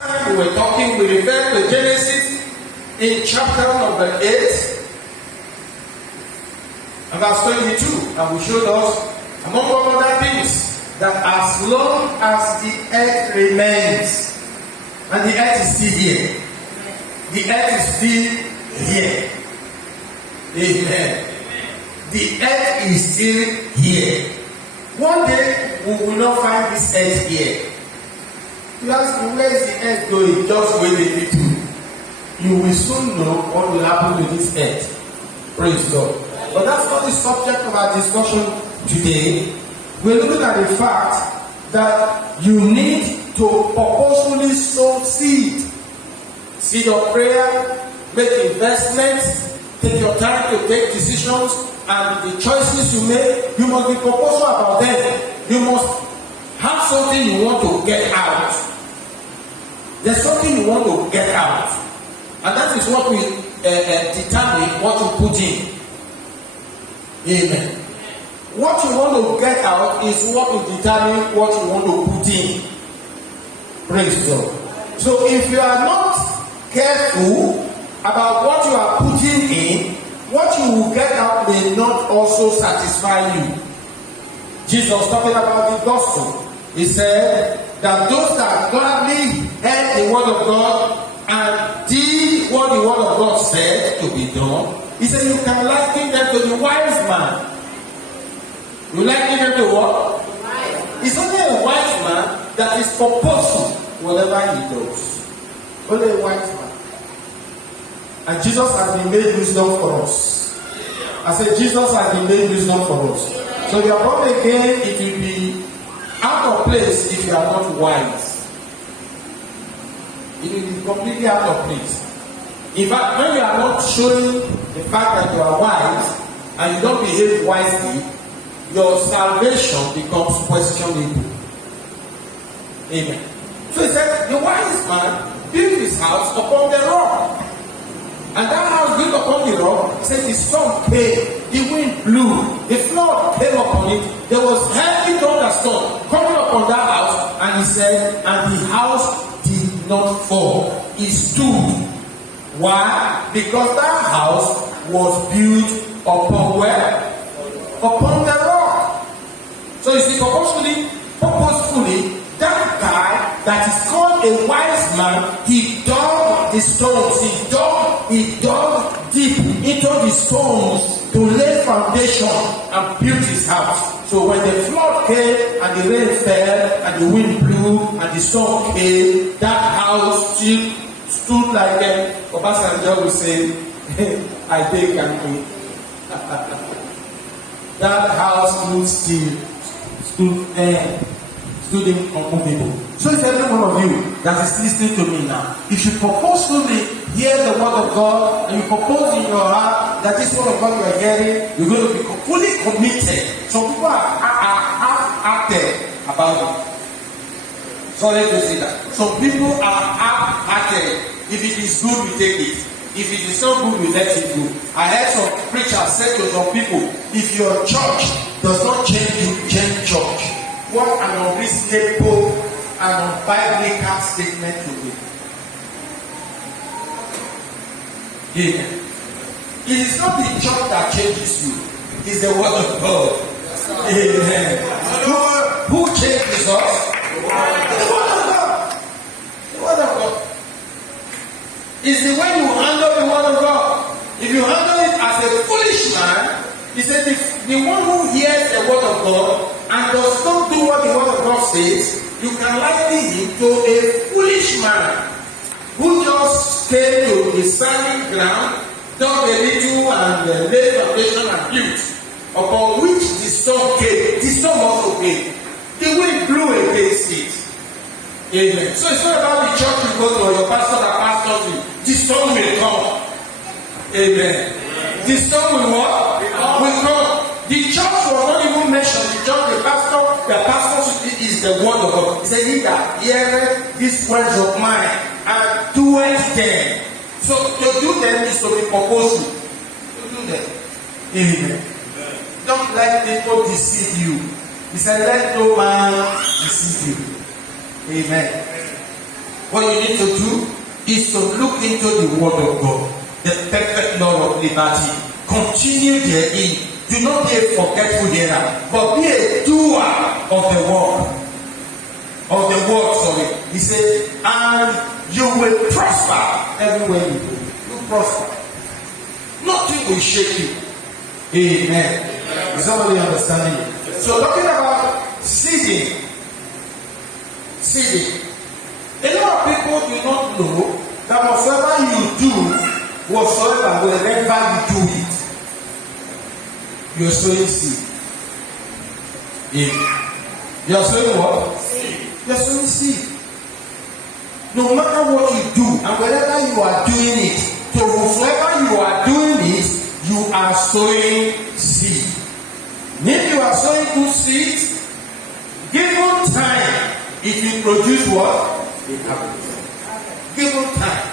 We were talking, we referred to Genesis in chapter number 8 and verse 22, and we showed us, among other things, that as long as the earth remains, and the earth is still here, the earth is still here. Amen. The earth is still here. One day we will not find this earth here. You ask me, where is the earth going? Just wait a little. You will soon know what will happen to this earth. Praise God. But that's not the subject of our discussion today. We're looking at the fact that you need to purposefully sow seed. Seed of prayer, make investments, take your time to take decisions, and the choices you make, you must be purposeful about them. You must have something you want to get out. There's something you want to get out. And that is what we determine what you put in. Amen. What you want to get out is what will determine what you want to put in. Praise God. So if you are not careful about what you are putting in, what you will get out may not also satisfy you. Jesus talking about the gospel. He said that those that gladly heard the word of God and did what the word of God said to be done, he said you can liken them to the wise man. You liken them to what? It's only a wise man that is purposeful whatever he does. Only a wise man. And Jesus has been made wisdom for us. I said Jesus has been made wisdom for us. So if you are born again, it will be out of place if you are not wise. It will be completely out of place. In fact, when you are not showing the fact that you are wise and you don't behave wisely, your salvation becomes questionable. Amen. So he said, the wise man built his house upon the rock. And that house built upon the rock, he said the storm came, the wind blew, the flood came upon it. There was heavy thunderstorm coming upon that house, and he said, and the house did not fall. It stood. Why? Because that house was built upon where? Upon the rock. So you see, purposefully, that guy that is called a wise man, he dug the stones, he dug deep into the stones to lay foundation and build his house. So when the flood came and the rain fell and the wind blew and the storm came, that house still stood like Obasanjo will say, I beg and wait. That house stood unmovable. So if every one of you that is listening to me now, if you purposefully hear the word of God and you propose in your heart that this word of God you are hearing, you're going to be fully committed. Some people are half-hearted about it. Sorry to say that. Some people are half-hearted. If it is good, we take it. If it is not good, we let it go. I heard some preachers say to some people, if your church does not change you, change church. What an unreasonable and unbiblical statement to be. Amen. It is not the church that changes you. It is the word of God. Amen. Who changes us? The word of God. The word of God. It's the way you handle the word of God. If you handle it as a foolish man, he said the one who hears the word of God and does not do what the word of God says, you can liken him to a foolish man who just came to the sandy ground, dug a little and laid foundation and built, upon which the storm came. The storm also came. The wind blew against it. Amen. So it's not about the church you go to or your pastor that pastors you. The storm will come. Amen. The storm will what? Will come. The church was not even mentioned. The church, the pastor is the word of God. He said, he that heareth these words of mine and doeth them. So to do them is to be purposeful. To do them. Amen. Don't let people deceive you. He said, let no man deceive you. Amen. what you need to do is to look into the Word of God, the perfect law of liberty. Continue therein. Do not be a forgetful hearer, but be a doer of the word. Of the word, sorry. He said, and you will prosper everywhere you go. You prosper. Nothing will shake you. Amen. Is somebody understanding it? So talking about seeding. Seeding. A lot of people do not know that whatsoever you do, wherever you do it, you are sowing seed. You are sowing what? Seed. You are sowing seed. No matter what you do, and wherever you are doing it, to whosoever you are doing it, you are sowing seed. If you are sowing good seeds, given time, it will produce what? A harvest. Given time.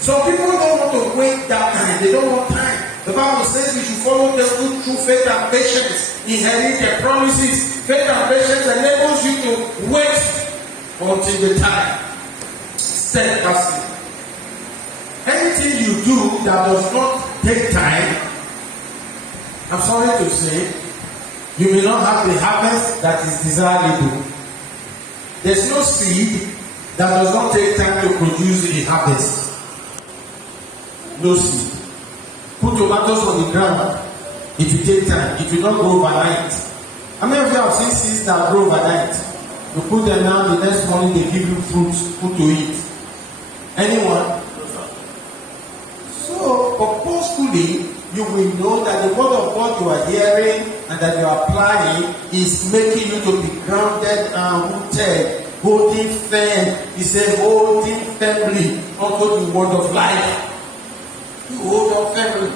Some people don't want to wait that time. They don't want time. The Bible says we should follow them through faith and patience, inherit their promises. Faith and patience enables you to wait until the time. Steadfastly. Anything you do that does not take time, I'm sorry to say, you may not have the harvest that is desirable. There's no seed that does not take time to produce a harvest. No seed. Put tomatoes on the ground, it will take time. It will not grow overnight. How many of you have seen seeds that grow overnight? You put them down, the next morning they give you food to eat. Anyone? So, purposefully, you will know that the word of God you are hearing and that you are applying is making you to be grounded and rooted, holding firm. He said, holding firmly onto the word of life. You hold on firmly.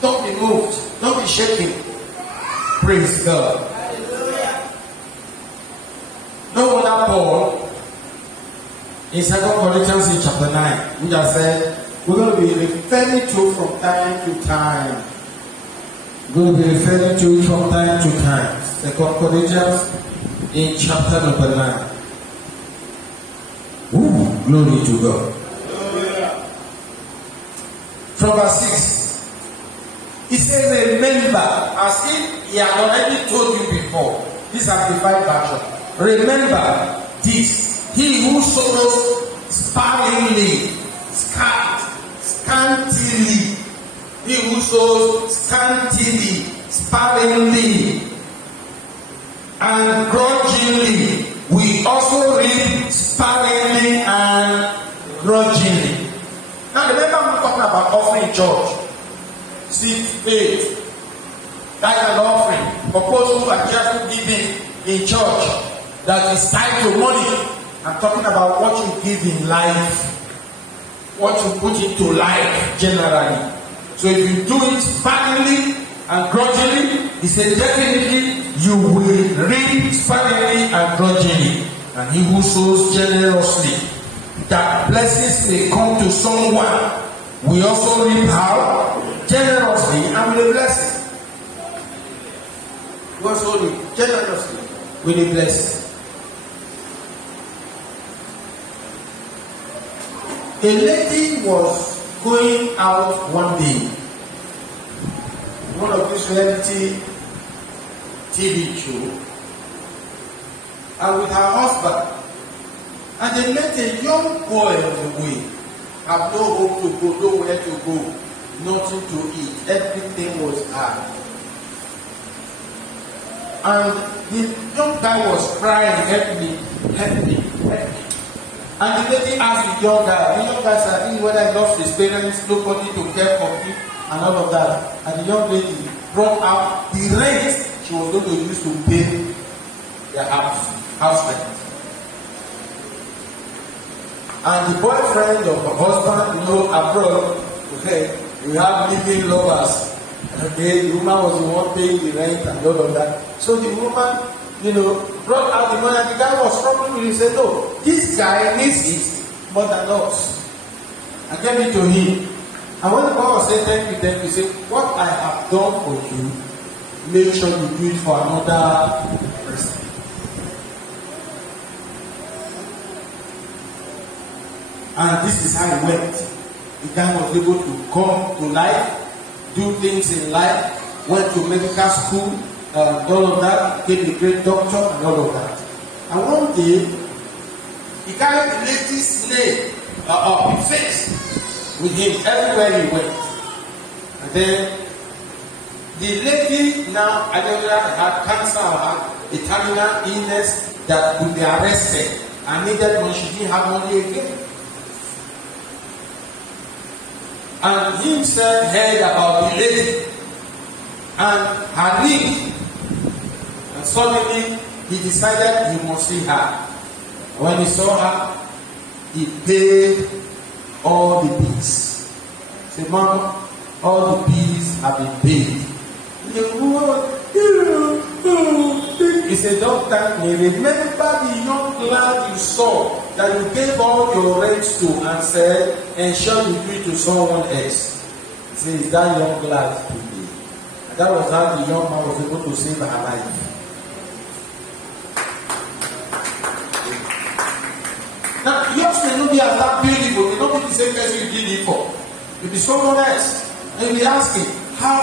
Don't be moved. Don't be shaking. Praise God. Hallelujah. No wonder Paul in 2 Corinthians in chapter 9, which I said, we're going to be referring to from time to time. We're going to be referring to it from time to time. 2 Corinthians in chapter number 9. Ooh, glory to God. From verse 6, he says, remember, as if he had already told you before. This amplified version. Remember this, he who sows sparingly, scantily, he who sows scantily, sparingly, and grudgingly, we also reap sparingly and grudgingly. Now remember, I'm talking about offering in church. Seed, faith. That's an offering. Propose who are careful giving in church that is tied to money. I'm talking about what you give in life. What you put into life generally. So if you do it sparingly and grudgingly, he said definitely you will reap sparingly and grudgingly. And he who sows generously, that blessings may come to someone, we also reap how? Generously and with a blessing. We also reap generously with a blessing. A lady was going out one day, one of these reality TV show, and with her husband. And they met a young boy on the way. Have no hope to go, nowhere to go, nothing to eat. Everything was hard. And the young guy was crying, help me, help me, help me. And the lady asked the young guy said, I think when I lost his parents, nobody to care for me, and all of that. And the young lady brought out the rent she was going to use to pay their house rent. And the boyfriend of her husband, abroad, okay, we have living lovers. Okay, the woman was the one paying the rent and all of that. So the woman, brought out the money, and the guy was struggling with it. He said, no, this guy needs it more than us. I gave it to him. And when the boy was saying thank you, he said, what I have done for you, make sure you do it for another person. And this is how it went. The guy was able to come to life, do things in life, went to medical school, all of that, became a great doctor and all of that. And one day, he carried the lady's name his face with him everywhere he went. And then the lady now either had cancer or had a terminal illness that could be arrested and needed money. She didn't have money again. And he himself heard about the lady and her need. And suddenly he decided he must see her. When he saw her, he paid all the bills. He said, Mama, all the bills have been paid. He said, don't thank me. Remember the young lad you saw that you gave all your rents to and said, ensure you do it to someone else. He said, is that young lad today? And that was how the young man was able to save her life. Now, yours may not be as that beautiful, may not be the same person you did it for. It will be someone else. And you'll be asking, how?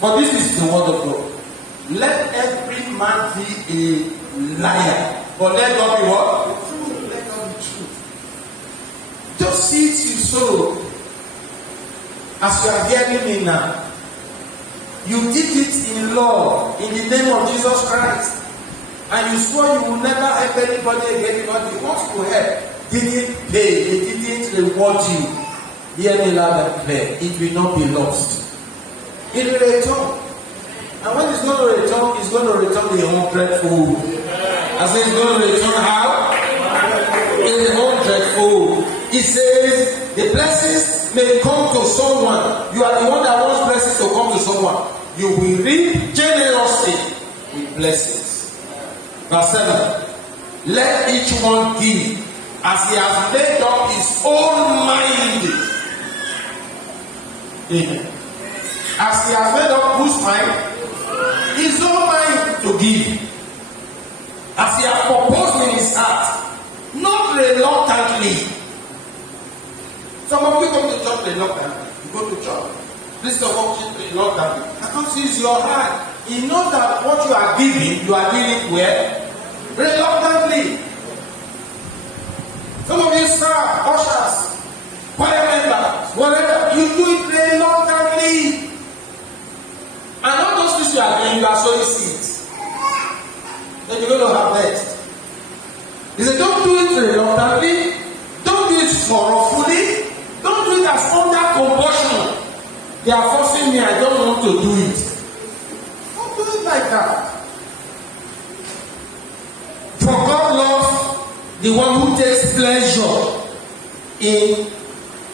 But this is the word of God. Let every man be a liar. But let God be what? True. Let God be true. Those seeds you sow, as you are hearing me now, you did it in love, in the name of Jesus Christ. And you swore you will never help anybody again because you want to help. Didn't pay, they didn't reward you. Hear me loud and clear. It will not be lost. It will return. And when it's going to return, it's going to return the 100-fold. I say it's going to return how? In the 100-fold. It says the blessings may come to someone. You are the one that wants blessings to come to someone. You will reap generously with blessings. Verse 7. Let each one give as he has made up his own mind. Amen. As he has made up whose mind? His own mind to give. As he has proposed in his heart, not reluctantly. Some of you come to church reluctantly. You go to church. Please don't come to church reluctantly. Because it's your heart. You know that what you are giving, you are giving where? Reluctantly. Some of you serve, ushers, choir members, whatever. You do it reluctantly. And all those things you are doing, you are sowing seeds. Then you're going to harvest. He said, don't do it reluctantly. Don't do it sorrowfully. Don't do it as under compulsion. They are forcing me, I don't want to do it. Don't do it like that. For God loves the one who takes pleasure in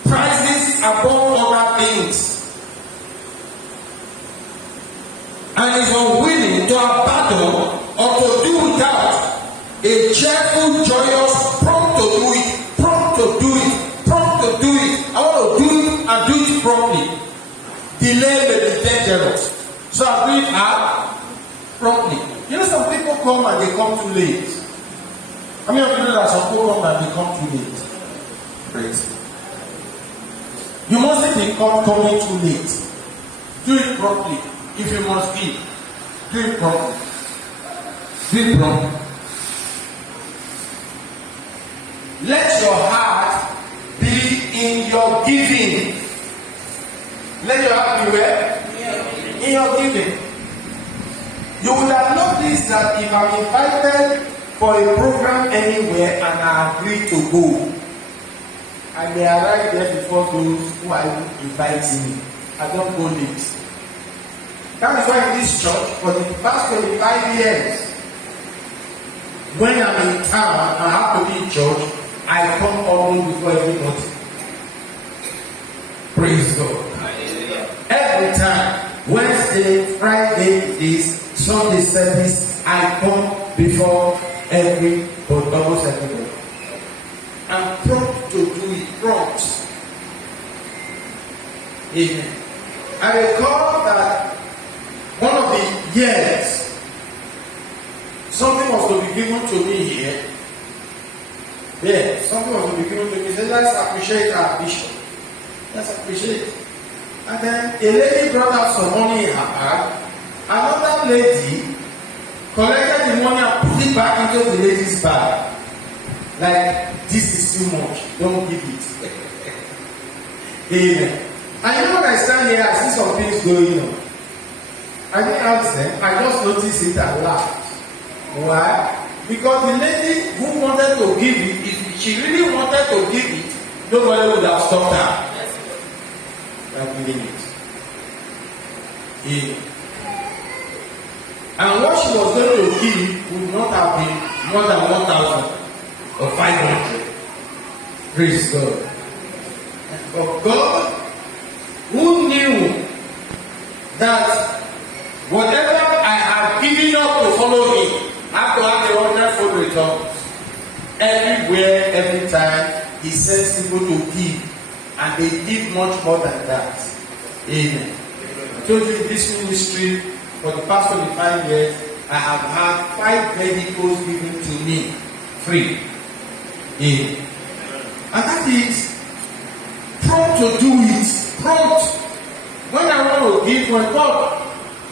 prizes above other things. And is unwilling to abandon or to do without a cheerful, joyous, prompt to do it, prompt to do it, prompt to do it. I want to do it and do it promptly. Delay may be dangerous. So I do it promptly. You know, some people come and they come too late. How many of you know that some people come and they come too late? Praise. You mustn't be coming too late. Do it promptly. If you must give, do it properly. Do it properly. Let your heart be in your giving. Let your heart be where? In your giving. You would have noticed that if I'm invited for a program anywhere and I agree to go, I may arrive there before those who are inviting me. I don't go late. That is why in this church, for the past 25 years, when I'm in town and I have to be in church, I come almost before everybody. Praise God. Every time, Wednesday, Friday is Sunday service, I come before almost everybody. I'm prompt to do it, prompt. Amen. I recall that one of the years, something was to be given to me here, Yeah, something was beginning to be said, let's appreciate our bishop. Let's appreciate. And then a lady brought out some money in her bag. Another lady collected the money and put it back into the lady's bag. Like, this is too much. Don't give it. Amen. And you know when I stand here, I see some things going on. I didn't ask them. I just noticed it and laughed. Why? Because the lady who wanted to give it, if she really wanted to give it, nobody would have stopped her. By giving it. Amen. And what she was going to give would not have been more than 1,000 or 500. Praise God. But God, who knew that whatever I have given up to follow Him, I have to have a wonderful return. Everywhere, every time, He sends people to give, and they give much more than that. Amen. I told you in this ministry, for the past 25 years, I have had 5 medicals given to me free. Amen. And that is prompt to do it. Prompt. When I want to give, when God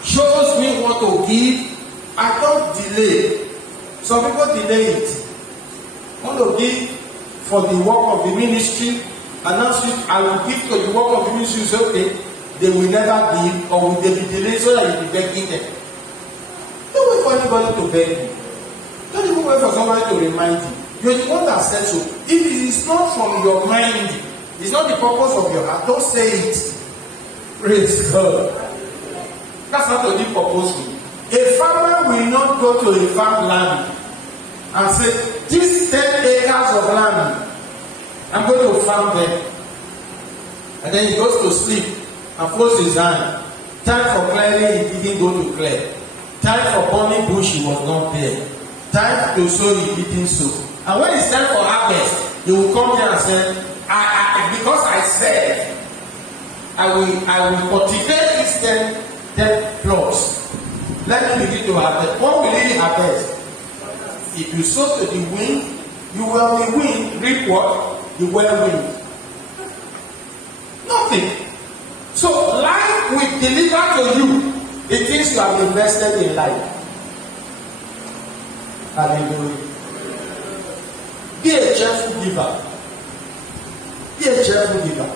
shows me what to give, I don't delay. Some people delay it. Want to give for the work of the ministry, and now I will give to the work of the ministry, so okay, they will never give, or will they be delayed so that you will be begging them. Don't wait for anybody to beg you. Don't even wait for somebody to remind you. You're the one that said so. If it is not from your mind, it's not the purpose of your heart, don't say it. Praise God. That's not to be purposeful. A farmer will not go to a farmland and say, this 10 acres of land, I'm going to farm them. And then he goes to sleep and folds his hand. Time for clearing, he didn't go to clear. Time for burning bush, he was not there. Time to sow, he didn't sow. And when it's time for harvest, he will come here and say, because I said, I will cultivate this 10 plots. Let me begin to harvest. What will he harvest? If you sow to the wind, you will be wind, reap what? The whirlwind. Nothing. So life will deliver to you the things you have invested in life. Hallelujah. Be a cheerful giver. Be a cheerful giver.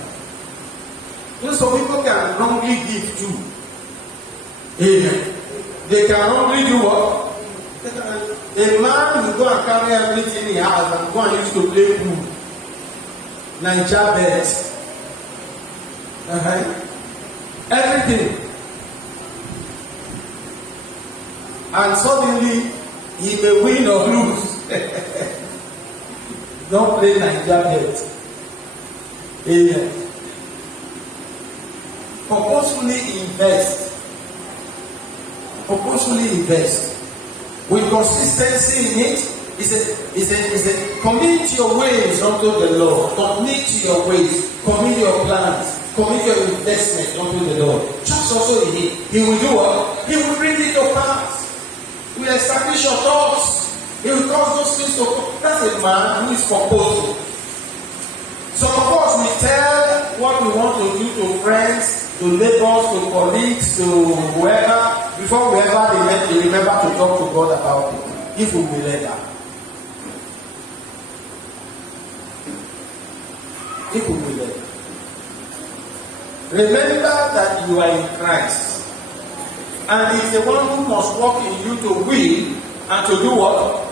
You know, some people can wrongly give too. Amen. They can wrongly do what? A man will go and carry everything he has and go and use to play pool. Niger bet. Everything. And suddenly he may win or lose. Don't play Niger bet. Amen. Purposefully invest. Purposefully invest. With consistency in it, is a commit your ways unto the Lord. Commit your ways. Commit your plans. Commit your investment unto the Lord. Trust also in Him. He will do what? He will bring it to pass. He will establish your thoughts. He will cause those things to come. That's a man who is purposeful. Some of us, we tell what we want to do to friends, to neighbors, to colleagues, to whoever, before we ever remember to talk to God about it. If we will ever. If we will ever. Remember that you are in Christ. And He's the one who must work in you to will and to do what?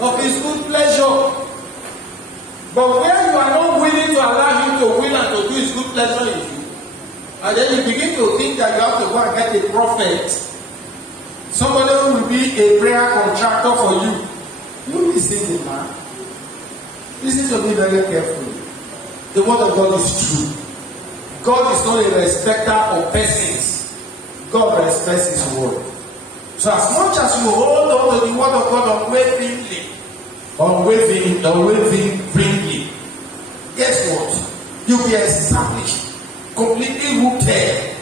Of His good pleasure. But where you are not willing to allow Him to will and to do His good pleasure in you, and then you begin to think that you have to go and get a prophet, somebody who will be a prayer contractor for you. You listen to the man. Listen to me very carefully. The word of God is true. God is not a respecter of persons. God respects His word. So as much as you hold on to the word of God unwaveringly, guess what? You'll be established, completely rooted.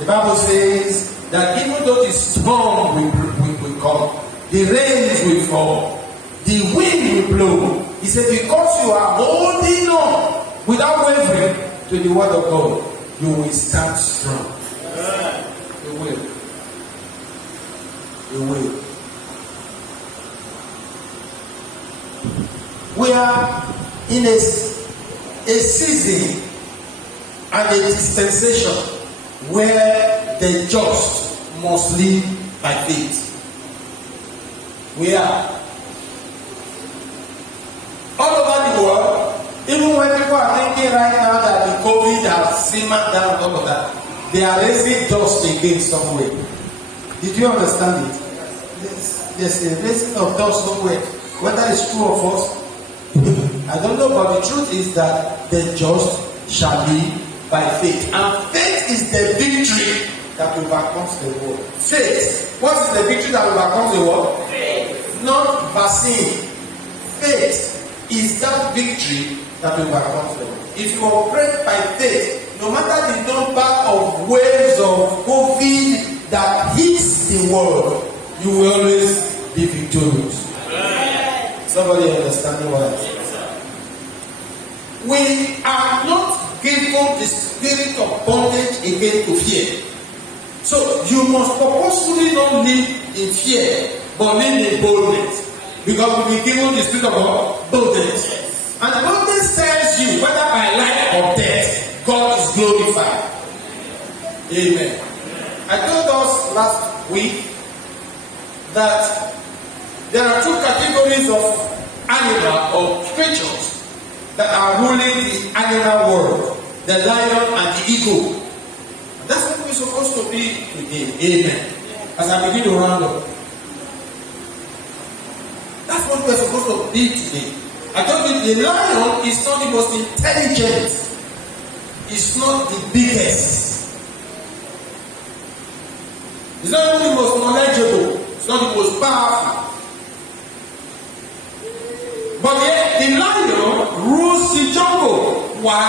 The Bible says that even though the storm will come, the rains will fall, the wind will blow, He said, because you are holding on without wavering to the word of God, you will stand strong. You will. You will. We are in a season and a dispensation where the just must live by faith. We are. All over the world, even when people are thinking right now that the COVID has simmered down, all of that, they are raising dust again somewhere. Did you understand it? There's a raising of dust somewhere. Whether it's true of us, I don't know, but the truth is that the just shall live by faith. And faith is the victory that overcomes the world. Faith. What is the victory that overcomes the world? Faith. Not vaccine. Faith is that victory that overcomes the world. If you operate by faith, no matter the number of waves of COVID that hits the world, you will always be victorious. Somebody understanding what I'm saying? We are not given the spirit of bondage again to fear. So you must purposefully not live in fear, but live in boldness. Because we be given the spirit of boldness. And boldness tells you whether by life or death, God is glorified. Amen. I told us last week that there are two categories of animal or creatures that are ruling the animal world, the lion and the eagle. And that's what we're supposed to be today. Amen. As I begin to round up. That's what we're supposed to be today. I told you the lion is not the most intelligent. It's not the biggest. It's not even the most knowledgeable. It's not the most powerful. But yet the lion rules the jungle. Why?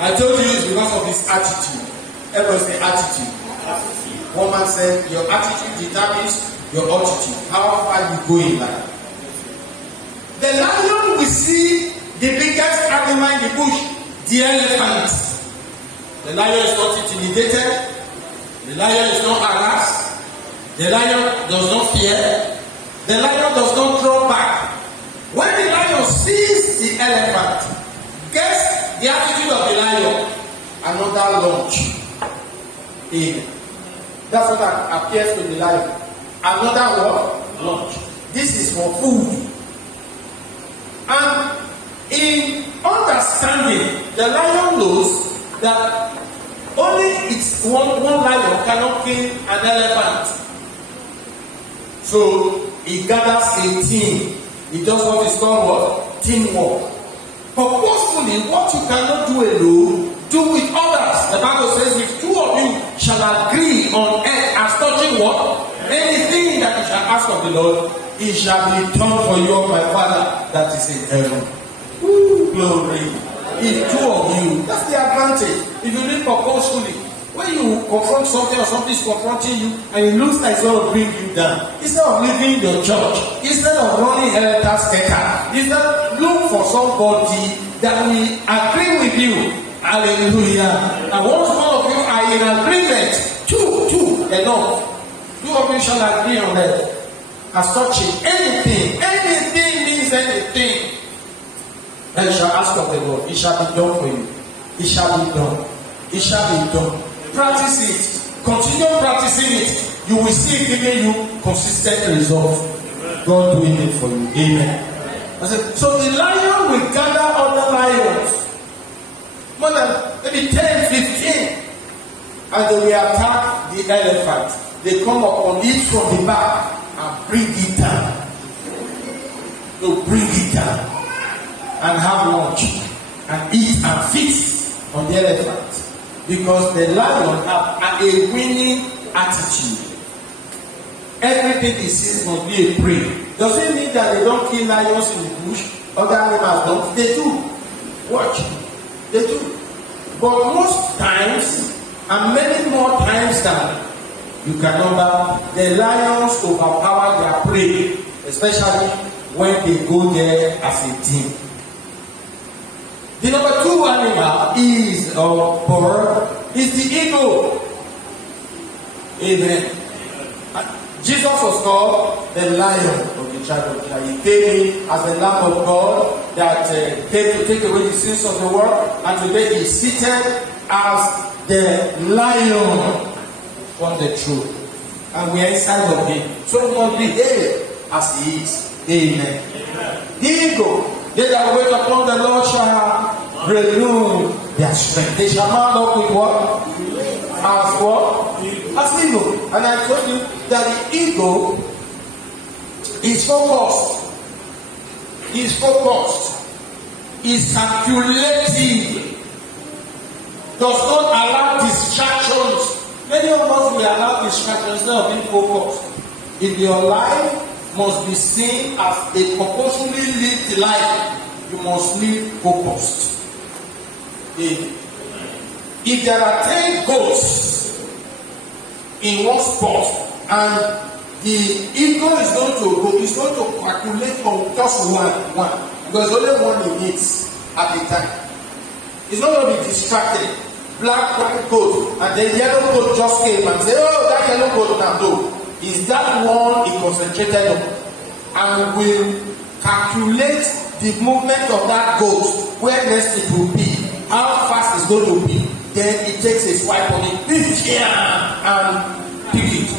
I told you it's because of his attitude. Everybody say attitude. One man said your attitude determines your altitude. How far you go in life. The lion will see the biggest animal in the bush, the elephant. The lion is not intimidated. The lion is not harassed. The lion does not fear. The lion does not draw back. When the lion sees the elephant, guess the attitude of the lion? Another lunge. That's what appears to the lion. Another what? Lunge. This is for food. And in understanding, the lion knows that only it's one lion cannot kill an elephant. So he gathers a team. He does what is called what? Teamwork. Purposefully, what you cannot do alone, do with others. The Bible says, if two of you shall agree on earth as touching what? Anything that you shall ask of the Lord, it shall be done for you of my Father that is in heaven. Woo, glory. If two of you, that's the advantage. If you live purposefully, when you confront something or something is confronting you and it looks like it's going to bring you down, instead of leaving your church, instead of running helter-skelter, instead look for somebody that will agree with you. Hallelujah. And once one of you are in agreement, two, enough. Two of you shall agree on that. As touching anything means anything. And you shall ask of the Lord. It shall be done for you. It shall be done. It shall be done. Practice it. Continue practicing it. You will see it giving you consistent results. God doing it for you. Amen. I said, so the lion will gather other lions. More than maybe 10, 15. And they will attack the elephant. They come upon it from the back and bring it down. They'll bring it down. And have lunch. And eat and feast on the elephant. Because the lion have a winning attitude. Everything he sees must be a prey. Does it mean that they don't kill lions in the bush? Other animals don't? They do. Watch. They do. But most times, and many more times than you can number, the lions overpower their prey, especially when they go there as a team. The number 2 animal is bird is the eagle. Amen. Jesus was called the lion of the tribe of Judah. He came in as the Lamb of God that came to take away the sins of the world, and today he is seated as the lion on the throne, and we are inside of him. So we must behave as he is. Amen. The eagle, they that wait upon the Lord shall renew their strength. They shall mount up with what? As what? As eagle. And I told you that the eagle is focused. Is focused. Is calculative. Does not allow distractions. Many of us will allow distractions instead of being focused. If your life must be seen as a purposefully lived life, you must live focused. If there are 10 goats in one spot and the eagle is going to go, it's going to calculate on just one because only one he needs at a time. It's not going to be distracted. Black, white goat, and the yellow goat just came and said, oh, that yellow goat now no. Is that one he concentrated on and will calculate the movement of that goat, where next it will be, how fast it's going to be. Then he takes a swipe on it, and pick it.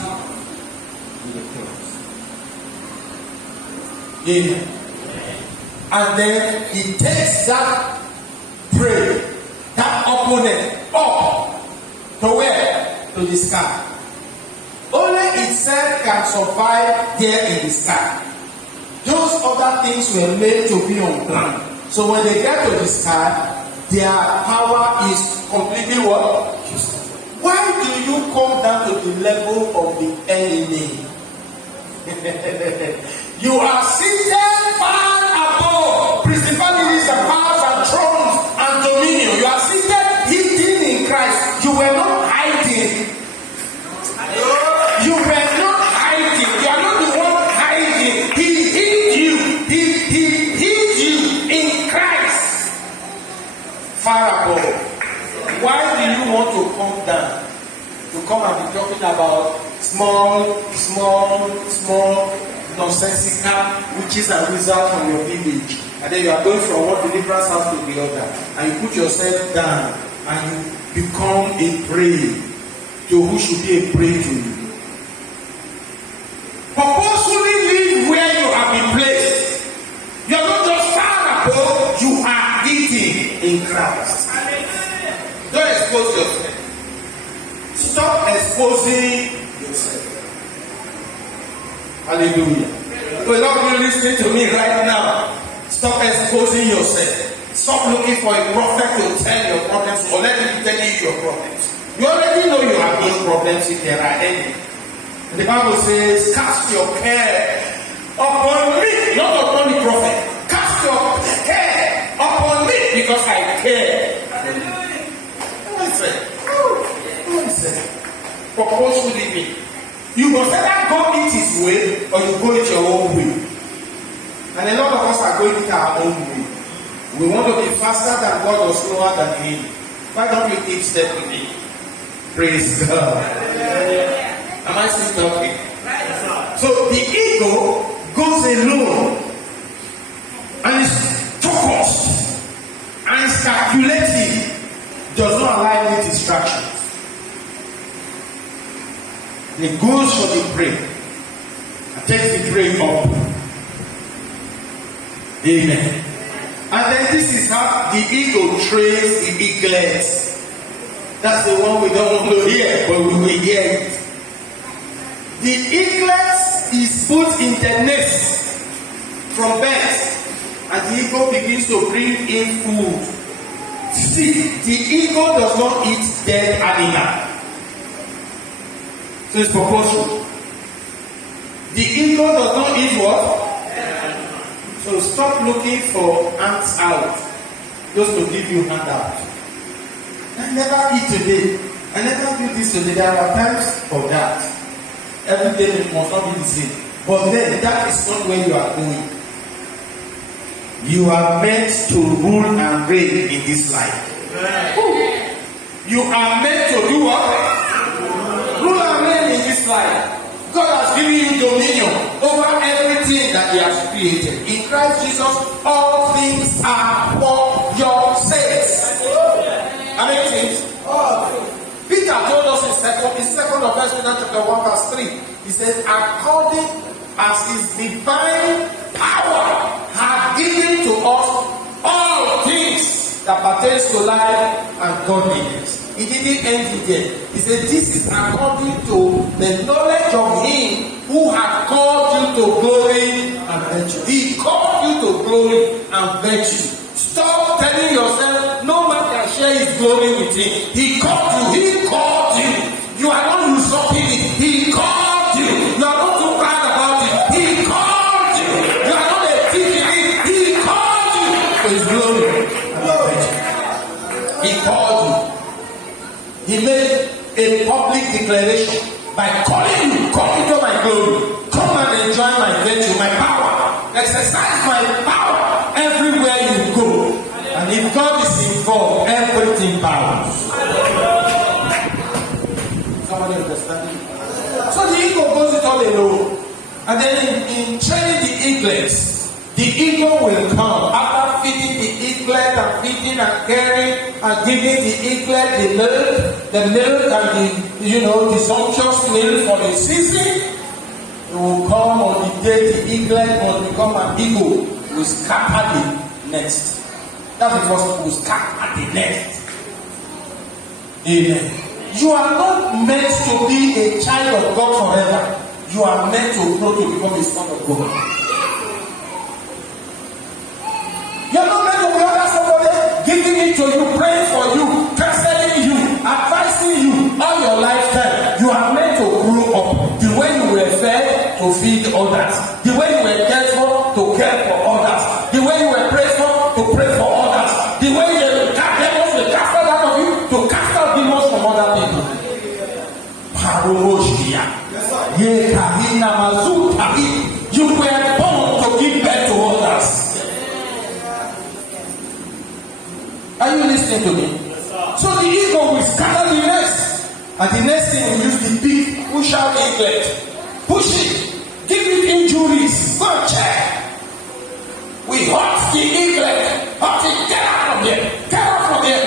Amen. And then he takes that prey, that opponent, up to where? To the sky. Only itself can survive there in the sky. Those other things were made to be on ground. So when they get to the sky, their power is completely what? Why do you come down to the level of the enemy? You are seated far above principalities and powers and thrones and dominion. You are seated hidden in Christ. You were not hiding. You were not hiding. You are not the one hiding. He hid you. He hid you in Christ. Far above. Why do you want to come down? To come and be talking about small, nonsensical witches and wizards from your village. And then you are going from one deliverance house to the other. And you put yourself down and you become a prey to who should be a prey to you. Purposefully live where you have been placed. You are not just far above, you are eating in Christ. Don't expose yourself. Stop exposing yourself. Hallelujah. So a lot of you listening to me right now, stop exposing yourself. Stop looking for a prophet to tell your problems or let him tell you your problems. You already know you have those problems if there are any. The Bible says, cast your care upon me, not upon the prophet. Cast your care upon me because I care. Listen. Purposefully living. You must either go it his way or you go it your own way. And a lot of us are going it our own way. We want to be faster than God or slower than Him. Why don't we eat step with Him? Praise God. Am I still talking? So the ego goes alone and is focused and is calculating, does not allow any distractions. It goes for the prey and takes the prey up. Amen. And then this is how the ego trains the eaglets. That's the one we don't want to hear, but we will hear it. The eaglet is put in the nest from birth, and the eagle begins to bring in food. See, the eagle does not eat dead animal. So it's purposeful. The eagle does not eat what? So stop looking for ants out, just to give you handout. I never eat today. I never do this today. There are times for that. Every day it must not be the same. But then that is not where you are going. You are meant to rule and reign in this life. You are meant to do what? Rule and reign in this life. God has given you dominion over everything that He has created. In Christ Jesus, all things are for your sakes. How many things? Peter told us in second of Peter chapter 1 verse 3. He said, according as His divine power hath given to us all things that pertains to life and godliness. He didn't end it there. He said, this is according to the knowledge of Him who hath called you to glory and virtue. He called you to glory and virtue. Stop telling yourself no man can share his glory with Him. He called you. He called you. You are not usurping it. He called you. You are not too proud about it. He called you. You are not a thief in it. He called you for His glory and virtue. He called you. He made a public declaration by calling you, come into my glory, come and enjoy my virtue, my power, exercise my power everywhere you go. And if God is involved, everything bows. Somebody understanding? So the eagle goes it all alone. And then in training the eaglets, the eagle will come after feeding the eaglet and feeding and caring and giving the eaglet the milk and the sumptuous meal for the season. It will come on the day the eaglet will become an eagle. It will scatter the nest. That's the first. It will scatter the nest. Amen. You are not meant to be a child of God forever. You are meant to grow to become a son of God. You're not meant to be under somebody giving it to you, praying for you, counseling you, advising you all your lifetime. You are meant to grow up. The way you were fed, to feed others. The way you were cared for, to care for others. The way you were prayed for, to pray for others. The way you demons were cast out of you, to cast out demons from other people. You were born to give birth to others. Are you listening to me? Yes, so the eagle will scatter the nest. And the next thing we use the big push out eaglet. Push it. Give it injuries. Go and check. We hurt the eaglet. Hurt it. Get out of here. Get out from here.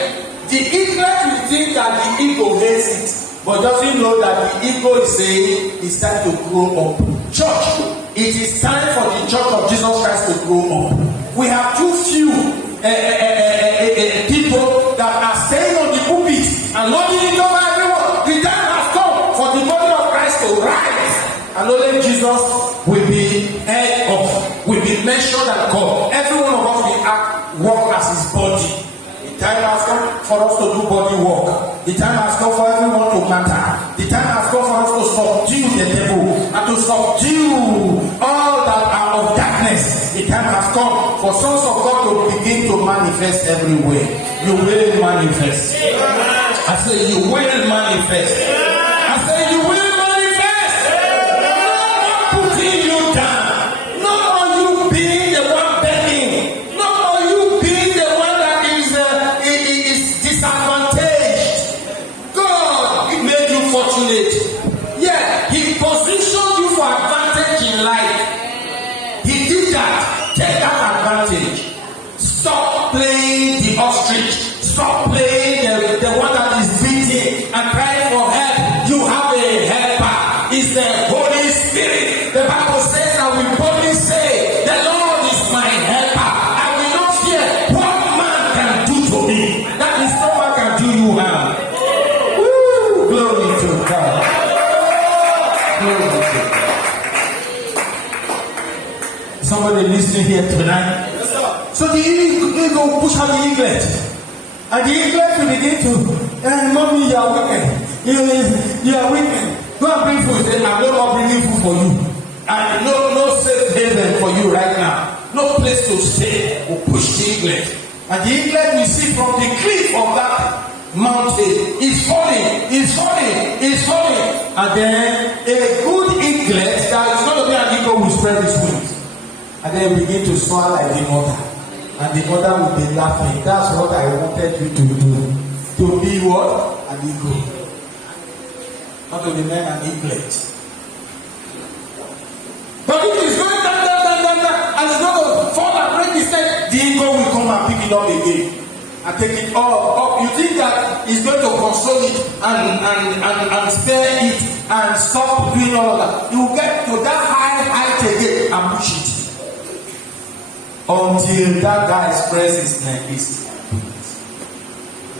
The eaglet will think that the eagle hates it. But doesn't know that the eagle is saying it's time to grow up. Church, it is time for the church of Jesus Christ to grow up. We have too few people that are staying on the pulpit and loading it over everyone. The time has come for the body of Christ to rise, and only Jesus will be head of, will be mentioned and called. Every one of us will work as His body. The time has come for us to do body work. The time has come for everyone to matter. The time has come for us to subdue the devil and to subdue all that are of darkness. The time has come for sons of God to begin to manifest everywhere. You will manifest. I say you will manifest. I say you will manifest. No one putting you down. No more you being the one begging. No more you being the one that is disadvantaged. God, He made you fortunate. Yeah, He positioned you for advantage in life. He did that. Take that advantage. Stop playing the ostrich. Stop playing the one that is beating and crying for help. You have a helper. It's the Holy Spirit. The Bible says that we boldly say, the Lord is my helper. I will not fear what man can do to me. That is, no man can do you harm. Woo! Glory to God. Glory to God. Somebody listening here tonight? Yes, sir. So the eagle push out the eaglet. And the eaglet will begin to, mommy, you are wicked. You are wicked. Go and bring food. He said, I'm not bringing food for you. And no safe haven for you right now. No place to stay. We'll push the eaglet. And the eaglet we see from the cliff of that mountain is falling. And then a good eaglet that is going to be an eagle will spread his wings. And then begin to soar like the mother. and the mother will be laughing. That's what I wanted you to do. To be what? An eagle. Not to remain an eaglet. But if it's going down, and it's going to fall and break his neck, the eagle will come and pick it up again and take it up. You think that he's going to console it and spare it and stop doing all of that? He will get to that height again and push it until that guy spreads his neck.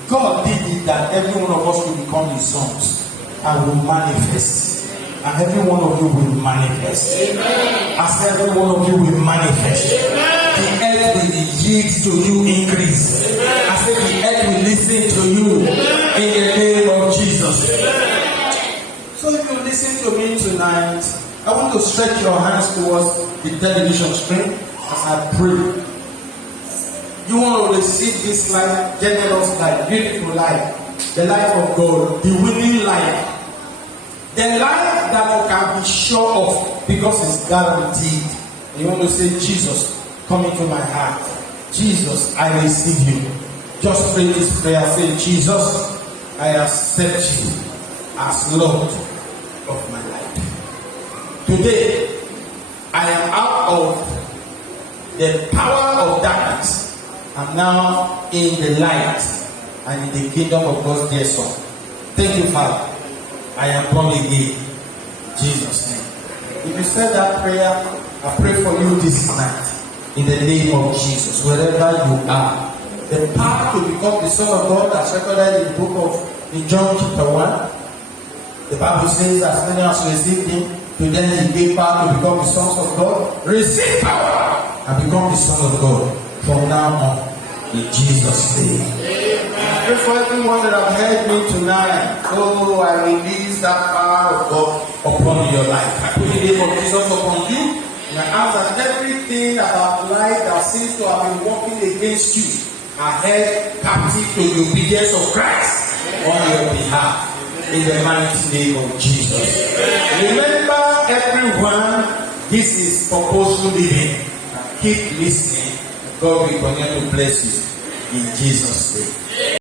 God did it that every one of us will become his sons and will manifest. And every one of you will manifest. Amen. As every one of you will manifest. Amen. The earth will yield to you increase. Amen. I said the earth will listen to you. Amen. In the name of Jesus. Amen. So if you listen to me tonight, I want to stretch your hands towards the television screen as I pray. You want to receive this life, generous life, beautiful life, the life of God, the winning life. The life that you can be sure of because it's guaranteed. You want to say, Jesus, come into my heart. Jesus, I receive you. Just pray this prayer. Say, Jesus, I accept you as Lord of my life. Today, I am out of the power of darkness. I'm now in the light and in the kingdom of God's dear Son. Thank you, Father. I am born again. In Jesus' name. If you said that prayer, I pray for you this night. In the name of Jesus. Wherever you are. The path to become the Son of God as recorded in the book of John chapter 1. The Bible says, as many as received him, to them he gave power to become the sons of God. Receive power and become the Son of God. From now on. In Jesus' name. I pray for everyone that have heard me tonight. Oh, I release that power of God upon your life. I put the name of Jesus upon you. And I ask that everything about life that seems to have been working against you are held captive to the obedience of Christ on your behalf. In the mighty name of Jesus. Remember, everyone, this is purposeful living. Keep listening. God will continue to bless you. In Jesus' name.